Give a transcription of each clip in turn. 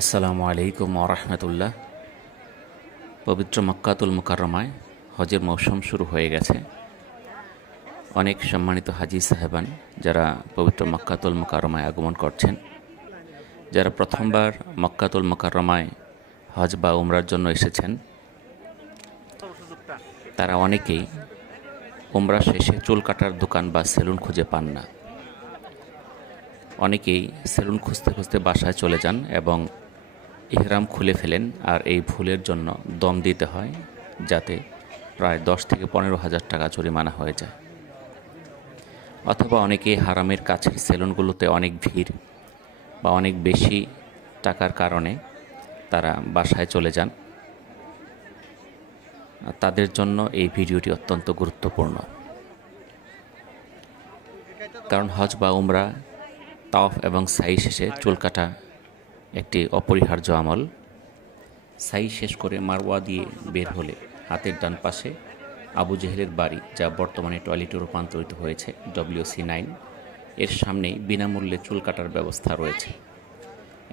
আসসালামু আলাইকুম ওরহমতুল্লাহ। পবিত্র মক্কাতুল মুকাররমায় হজের মৌসুম শুরু হয়ে গেছে। অনেক সম্মানিত হাজি সাহেবান যারা পবিত্র মক্কাতুল মুকাররমায় আগমন করছেন, যারা প্রথমবার মক্কাতুল মুকাররমায় হজ বা উমরার জন্য এসেছেন, তারা অনেকেই উমরা শেষে চুল কাটার দোকান বা সেলুন খুঁজে পান না। অনেকেই সেলুন খুঁজতে খুঁজতে বাসায় চলে যান এবং ইহরাম খুলে ফেলেন, আর এই ভুলের জন্য দম দিতে হয়, যাতে প্রায় 10 থেকে 15,000 টাকা জরিমানা হয়ে যায়। অথবা অনেকেই হারামের কাছের সেলুনগুলোতে অনেক ভিড় বা অনেক বেশি টাকার কারণে তারা বাসায় চলে যান। তাদের জন্য এই ভিডিওটি অত্যন্ত গুরুত্বপূর্ণ, কারণ হজ বা উমরা, তাওয়াফ এবং সাই শেষে চুল কাটা একটি অপরিহার্য আমল। সাই শেষ করে মারওয়া দিয়ে বের হলে হাতের ডান পাশে আবু জেহেলের বাড়ি, যা বর্তমানে টয়লেটে রূপান্তরিত হয়েছে, WC9, এর সামনেই বিনামূল্যে চুল কাটার ব্যবস্থা রয়েছে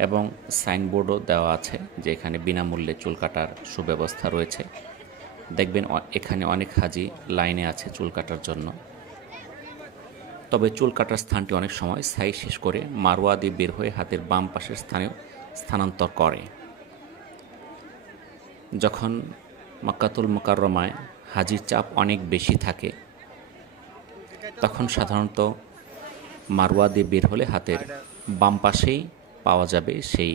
এবং সাইনবোর্ডও দেওয়া আছে যে এখানে বিনামূল্যে চুল কাটার সুব্যবস্থা রয়েছে। দেখবেন এখানে অনেক হাজি লাইনে আছে চুল কাটার জন্য। তবে চুল কাটার স্থানটি অনেক সময় সাই শেষ করে মারওয়া দিয়ে বের হয়ে হাতের বাম পাশের স্থানেও স্থানান্তর করে। যখন মক্কাতুল মুকাররমায় হাজির চাপ অনেক বেশি থাকে, তখন সাধারণত মারওয়া দিয়ে বের হলে হাতের বাম পাশেই পাওয়া যাবে সেই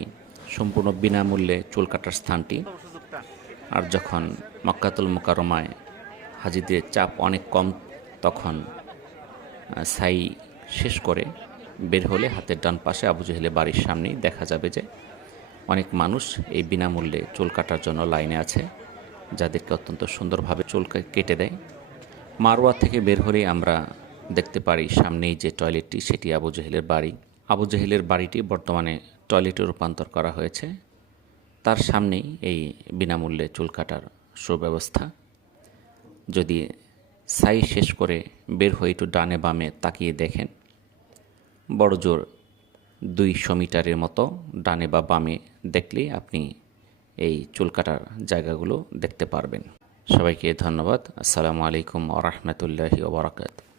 সম্পূর্ণ বিনামূল্যে চুল কাটার স্থানটি। আর যখন মক্কাতুল মুকাররমায় হাজিদের চাপ অনেক কম, তখন সাই শেষ করে বের হলে হাতের ডান পাশে আবু জেহেলের বাড়ির সামনেই দেখা যাবে যে অনেক মানুষ এই বিনামূল্যে চুল কাটার জন্য লাইনে আছে, যাদেরকে অত্যন্ত সুন্দরভাবে চুল কেটে দেয়। মারওয়া থেকে বের হলেই আমরা দেখতে পারি সামনেই যে টয়লেটটি, সেটি আবু জেহেলের বাড়ি। আবু জেহেলের বাড়িটি বর্তমানে টয়লেটে রূপান্তর করা হয়েছে। তার সামনেই এই বিনামূল্যে চুল কাটার সুব্যবস্থা। যদি সাই শেষ করে বের হয়ে একটু ডানে বামে তাকিয়ে দেখেন, বড় জোর 200 মিটারের মতো ডানে বা বামে দেখলেই আপনি এই চুল কাটার জায়গাগুলো দেখতে পারবেন। সবাইকে ধন্যবাদ। আসসালামু আলাইকুম ওয়া রাহমাতুল্লাহি ওয়া বারাকাতুহু।